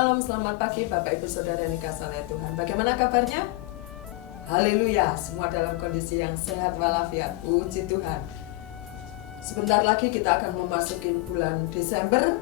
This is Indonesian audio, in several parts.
Shalom, selamat pagi Bapak Ibu Saudara yang dikasihi oleh Tuhan. Bagaimana kabarnya? Haleluya, semua dalam kondisi yang sehat walafiat. Puji Tuhan. Sebentar lagi kita akan memasuki bulan Desember,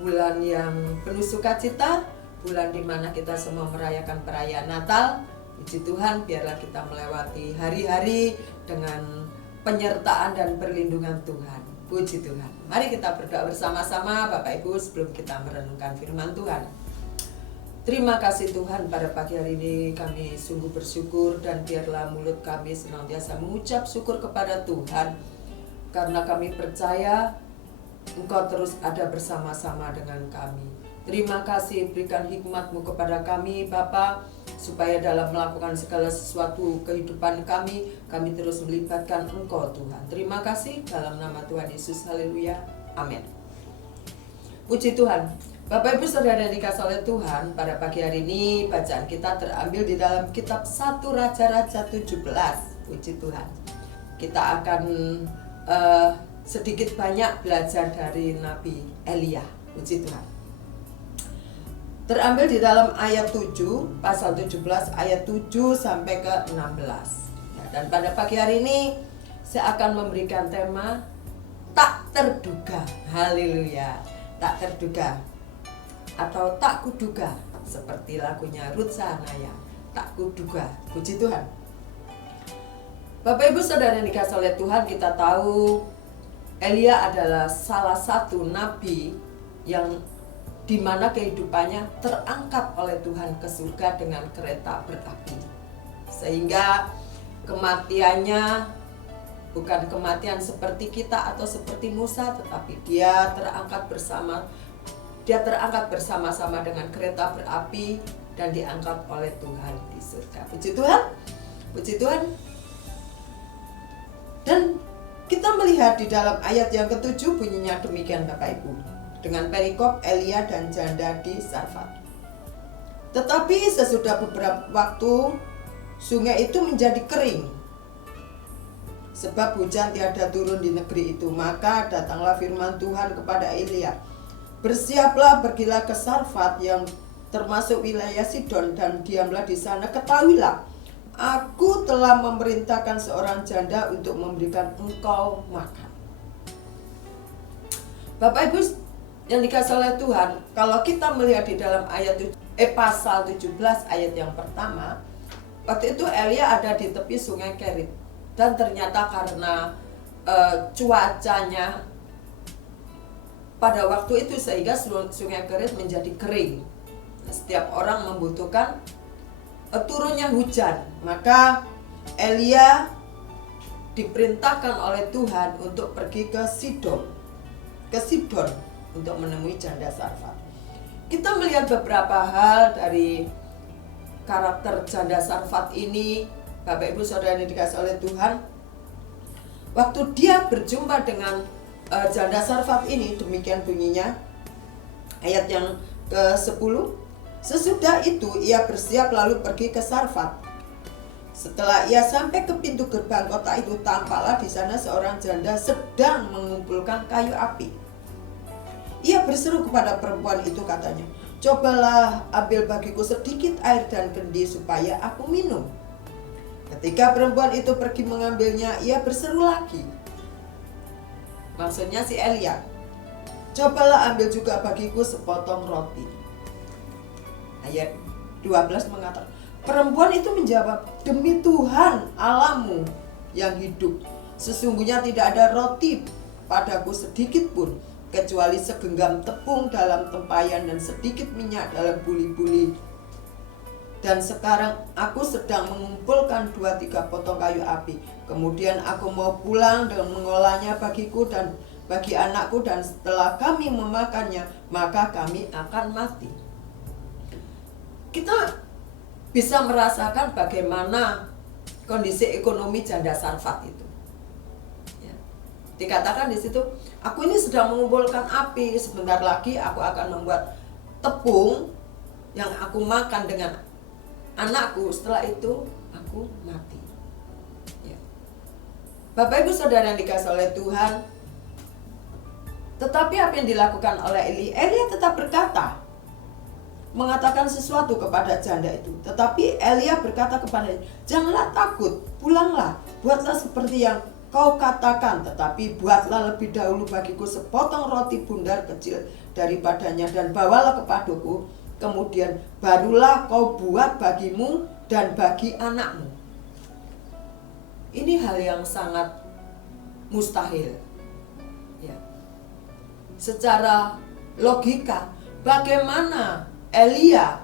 bulan yang penuh sukacita, bulan dimana kita semua merayakan perayaan Natal. Puji Tuhan, biarlah kita melewati hari-hari dengan penyertaan dan perlindungan Tuhan. Puji Tuhan. Mari kita berdoa bersama-sama Bapak Ibu sebelum kita merenungkan firman Tuhan. Terima kasih Tuhan, pada pagi hari ini kami sungguh bersyukur dan biarlah mulut kami senantiasa mengucap syukur kepada Tuhan. Karena kami percaya Engkau terus ada bersama-sama dengan kami. Terima kasih, berikan hikmat-Mu kepada kami Bapa, supaya dalam melakukan segala sesuatu kehidupan kami terus melibatkan Engkau Tuhan. Terima kasih dalam nama Tuhan Yesus. Haleluya. Amin. Puji Tuhan. Bapak Ibu Saudara yang dikasihi oleh Tuhan, pada pagi hari ini bacaan kita terambil di dalam kitab 1 Raja-Raja 17. Puji Tuhan. Kita akan sedikit banyak belajar dari Nabi Elia. Puji Tuhan. Terambil di dalam ayat 7, pasal 17 ayat 7 sampai ke 16. Ya, dan pada pagi hari ini saya akan memberikan tema tak terduga. Haleluya. Tak terduga atau tak kuduga, seperti lagunya Ruth Sahanaya. Tak kuduga. Puji Tuhan. Bapak Ibu Saudara yang dikasihi oleh Tuhan, kita tahu Elia adalah salah satu nabi yang di mana kehidupannya terangkat oleh Tuhan ke surga dengan kereta berapi. Sehingga kematiannya bukan kematian seperti kita atau seperti Musa, tetapi dia terangkat bersama-sama dengan kereta berapi dan diangkat oleh Tuhan di surga. Puji Tuhan. Puji Tuhan. Dan kita melihat di dalam ayat yang ke-7 bunyinya demikian Bapak Ibu. Dengan perikop Elia dan janda di Sarfat. Tetapi sesudah beberapa waktu sungai itu menjadi kering, sebab hujan tiada turun di negeri itu. Maka datanglah firman Tuhan kepada Elia, bersiaplah, pergilah ke Sarfat yang termasuk wilayah Sidon dan diamlah di sana. Ketahuilah, aku telah memerintahkan seorang janda untuk memberikan engkau makan. Bapak Ibu yang dikasihi oleh Tuhan, kalau kita melihat di dalam pasal 17 ayat yang pertama, waktu itu Elia ada di tepi sungai Kerit, dan ternyata karena cuacanya pada waktu itu sehingga sungai Kerit menjadi kering. Setiap orang membutuhkan turunnya hujan, maka Elia diperintahkan oleh Tuhan untuk pergi ke Sidon untuk menemui janda Sarfat. Kita melihat beberapa hal dari karakter janda Sarfat ini, Bapak Ibu Saudara yang dikasihi oleh Tuhan. Waktu dia berjumpa dengan janda Sarfat ini, demikian bunyinya ayat yang ke-10. Sesudah itu ia bersiap lalu pergi ke Sarfat. Setelah ia sampai ke pintu gerbang kota itu, tampaklah di sana seorang janda sedang mengumpulkan kayu api. Ia berseru kepada perempuan itu, katanya, cobalah ambil bagiku sedikit air dan kendi supaya aku minum. Ketika perempuan itu pergi mengambilnya, ia berseru lagi. Maksudnya si Elia, cobalah ambil juga bagiku sepotong roti. Ayat 12 mengatakan, perempuan itu menjawab, demi Tuhan Allahmu yang hidup, sesungguhnya tidak ada roti padaku sedikit pun, kecuali segenggam tepung dalam tempayan dan sedikit minyak dalam buli-buli. Dan sekarang aku sedang mengumpulkan 2-3 potong kayu api. Kemudian aku mau pulang dan mengolahnya bagiku dan bagi anakku, dan setelah kami memakannya, maka kami akan mati. Kita bisa merasakan bagaimana kondisi ekonomi janda Sarfat itu. Dikatakan di situ, aku ini sedang mengumpulkan api, sebentar lagi aku akan membuat tepung yang aku makan dengan anakku, setelah itu aku mati. Ya. Bapak Ibu Saudara yang dikasihi oleh Tuhan, tetapi apa yang dilakukan oleh Elia tetap berkata, mengatakan sesuatu kepada janda itu. Tetapi Elia berkata kepadanya, "Janganlah takut, pulanglah, buatlah seperti yang kau katakan, tetapi buatlah lebih dahulu bagiku sepotong roti bundar kecil daripadanya dan bawalah kepadaku. Kemudian barulah kau buat bagimu dan bagi anakmu." Ini hal yang sangat mustahil. Ya. Secara logika, bagaimana Elia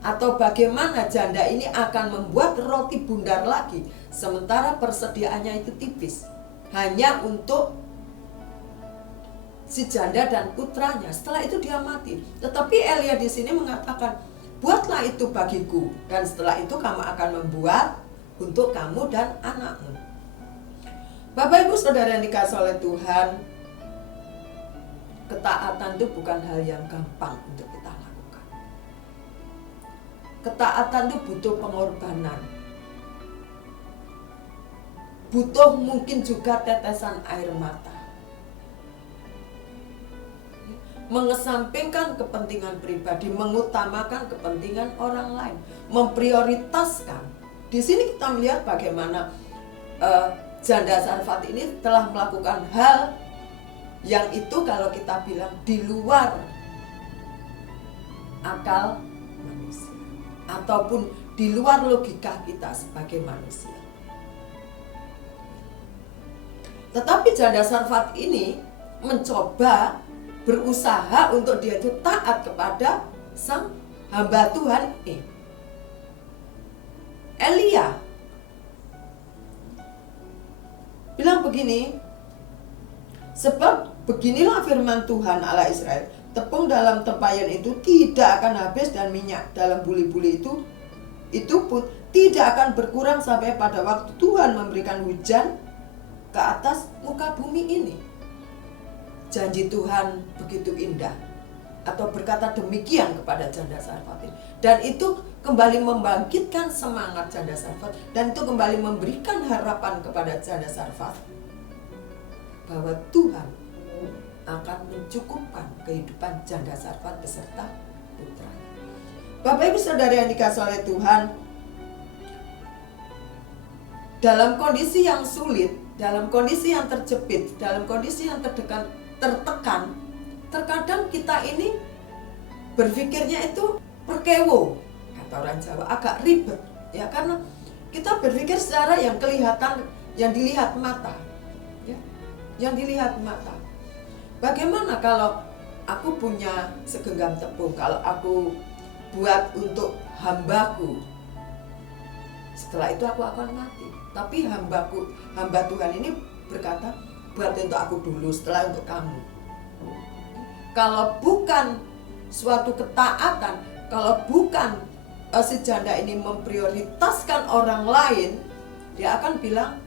atau bagaimana janda ini akan membuat roti bundar lagi sementara persediaannya itu tipis, hanya untuk si janda dan putranya. Setelah itu dia mati. Tetapi Elia di sini mengatakan, "Buatlah itu bagiku, dan setelah itu kamu akan membuat untuk kamu dan anakmu." Bapak Ibu Saudara yang dikasihi oleh Tuhan, ketaatan itu bukan hal yang gampang untuk kita lakukan. Ketaatan itu butuh pengorbanan. Butuh mungkin juga tetesan air mata. Mengesampingkan kepentingan pribadi, mengutamakan kepentingan orang lain, memprioritaskan. Di sini kita melihat bagaimana janda Sarfat ini telah melakukan hal yang itu kalau kita bilang di luar akal manusia, ataupun di luar logika kita sebagai manusia. Tetapi janda Sarfat ini mencoba, berusaha untuk dia itu taat kepada sang hamba Tuhan ini, Elia. Bilang begini, "Sebab beginilah firman Tuhan Allah Israel, tepung dalam tempayan itu tidak akan habis dan minyak dalam buli-buli itu pun tidak akan berkurang sampai pada waktu Tuhan memberikan hujan ke atas muka bumi ini." Janji Tuhan begitu indah, atau berkata demikian kepada janda Sarfat ini. Dan itu kembali membangkitkan semangat janda Sarfat, dan itu kembali memberikan harapan kepada janda Sarfat bahwa Tuhan akan mencukupkan kehidupan janda Sarfat beserta putranya. Bapak Ibu Saudara yang dikasihi oleh Tuhan, dalam kondisi yang sulit, dalam kondisi yang terjepit, dalam kondisi yang tertekan, terkadang kita ini berpikirnya itu perkewo, kata orang Jawa, agak ribet, ya, karena kita berpikir secara yang kelihatan, yang dilihat mata, ya, yang dilihat mata. Bagaimana kalau aku punya segenggam tepung, kalau aku buat untuk hambaku, setelah itu aku akan mati. Tapi hamba Tuhan ini berkata, buat untuk aku dulu, setelah untuk kamu. Kalau bukan suatu ketaatan, kalau bukan si janda ini memprioritaskan orang lain, dia akan bilang,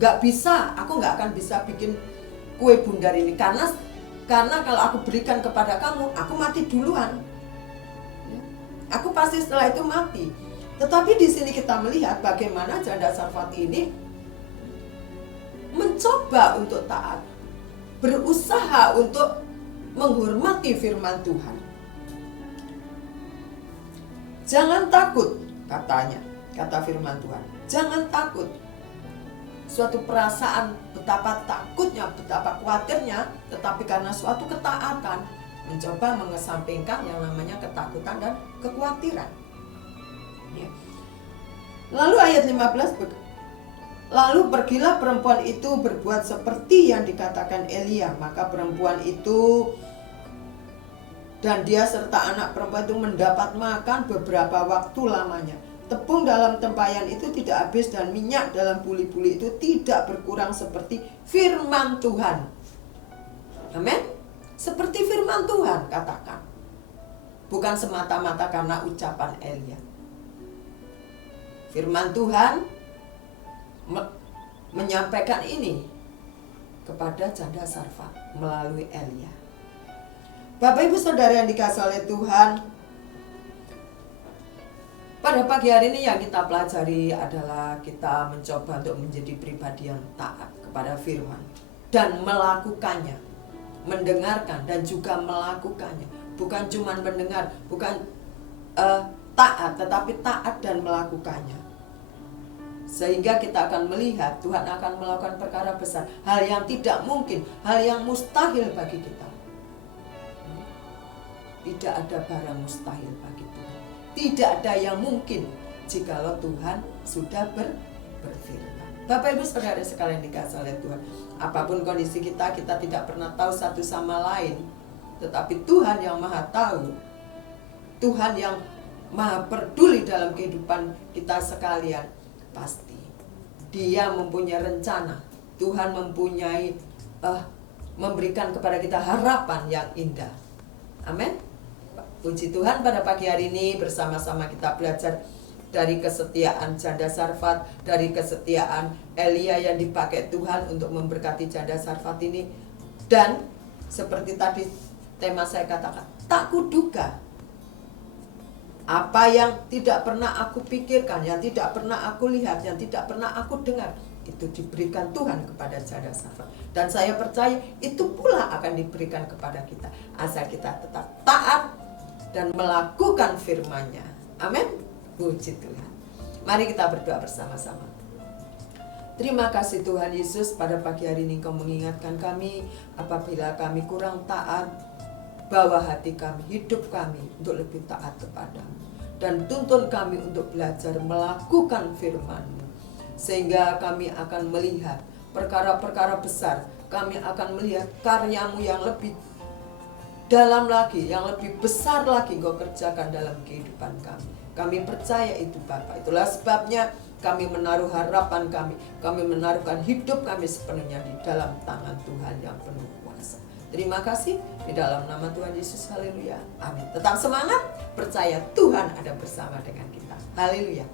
gak bisa, aku gak akan bisa bikin kue bundar ini, karena kalau aku berikan kepada kamu, aku mati duluan. Aku pasti setelah itu mati. Tetapi di sini kita melihat bagaimana janda Sarfat ini mencoba untuk taat, berusaha untuk menghormati firman Tuhan. Jangan takut, katanya, kata firman Tuhan. Jangan takut. Suatu perasaan betapa takutnya, betapa khawatirnya, tetapi karena suatu ketaatan mencoba mengesampingkan yang namanya ketakutan dan kekhawatiran. Ya. Lalu ayat 15, lalu pergilah perempuan itu berbuat seperti yang dikatakan Elia. Maka perempuan itu dan dia serta anak perempuan itu mendapat makan beberapa waktu lamanya. Tepung dalam tempayan itu tidak habis dan minyak dalam buli-buli itu tidak berkurang seperti firman Tuhan. Amin. Seperti firman Tuhan, katakan. Bukan semata-mata karena ucapan Elia. Firman Tuhan menyampaikan ini kepada janda Sarfat melalui Elia. Bapak Ibu Saudara yang dikasihi oleh Tuhan, pada pagi hari ini yang kita pelajari adalah kita mencoba untuk menjadi pribadi yang taat kepada firman dan melakukannya. mendengarkan dan juga melakukannya. Bukan cuma mendengar, bukan taat, tetapi taat dan melakukannya. Sehingga kita akan melihat Tuhan akan melakukan perkara besar, hal yang tidak mungkin, hal yang mustahil bagi kita. Tidak ada barang mustahil bagi Tuhan. Tidak ada yang mungkin jikalau Tuhan sudah berfirman. Bapak Ibu Saudara sekalian dikasihi oleh Tuhan, apapun kondisi kita, kita tidak pernah tahu satu sama lain. Tetapi Tuhan yang maha tahu, Tuhan yang maha peduli dalam kehidupan kita sekalian, pasti Dia mempunyai rencana. Tuhan mempunyai memberikan kepada kita harapan yang indah. Amin. Puji Tuhan, pada pagi hari ini bersama-sama kita belajar dari kesetiaan janda Sarfat, dari kesetiaan Elia yang dipakai Tuhan untuk memberkati janda Sarfat ini. Dan seperti tadi tema saya katakan, tak kuduga apa yang tidak pernah aku pikirkan, yang tidak pernah aku lihat, yang tidak pernah aku dengar, itu diberikan Tuhan kepada janda Sarfat. Dan saya percaya itu pula akan diberikan kepada kita, asal kita tetap taat dan melakukan firman-Nya. Amin. Puji Tuhan. Mari kita berdoa bersama-sama. Terima kasih Tuhan Yesus, pada pagi hari ini Engkau mengingatkan kami apabila kami kurang taat, bawa hati kami, hidup kami untuk lebih taat kepadamu. Dan tuntun kami untuk belajar melakukan firman-Mu. Sehingga kami akan melihat perkara-perkara besar. Kami akan melihat karya-Mu yang lebih dalam lagi, yang lebih besar lagi Engkau kerjakan dalam kehidupan kami. Kami percaya itu Bapa. Itulah sebabnya kami menaruh harapan kami menaruhkan hidup kami sepenuhnya di dalam tangan Tuhan yang penuh kuasa. Terima kasih di dalam nama Tuhan Yesus. Haleluya. Amin. Tetap semangat, percaya Tuhan ada bersama dengan kita. Haleluya.